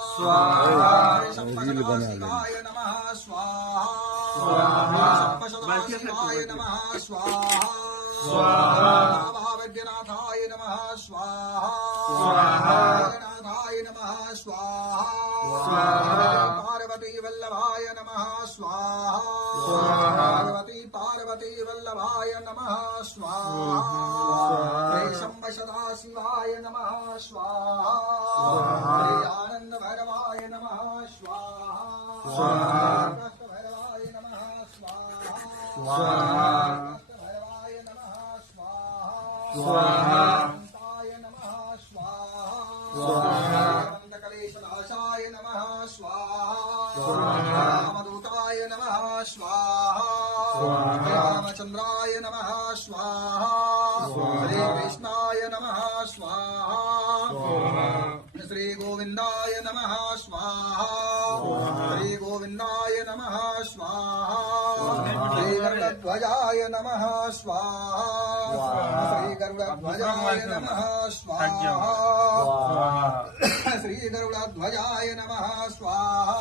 स्वाहा शिवाय नमः स्वाहा शिवाय नमः स्वाहा वैद्यनाथाय नमः स्वाहा वैद्यनाथाय नमः स्वाहा पार्वती वल्लभाय नमः स्वाहा पार्वती वल्लभाय नमः स्वाहा शंभ सदाशिवाय नमः स्वाहा आनंद भैरवाय नमः स्वाहा भैरवाय नमः स्वाहा भैरवाय नमः स्वाहा नमः स्वाहा कलेशनाशाय नमः स्वाहा रामदूताय नमः स्वाहा रामचंद्राय नमः स्वाहा हरे कृष्णाय नमः स्वाहा श्री गोविंदाय नमः स्वाहा श्री गोविंदाय नमः स्वाहा श्री गरुड़ध्वजाय नमः स्वाहा श्री गरुड़ध्वजाय नमः स्वाहा श्री गरुड़ध्वजाय नमः स्वाहा।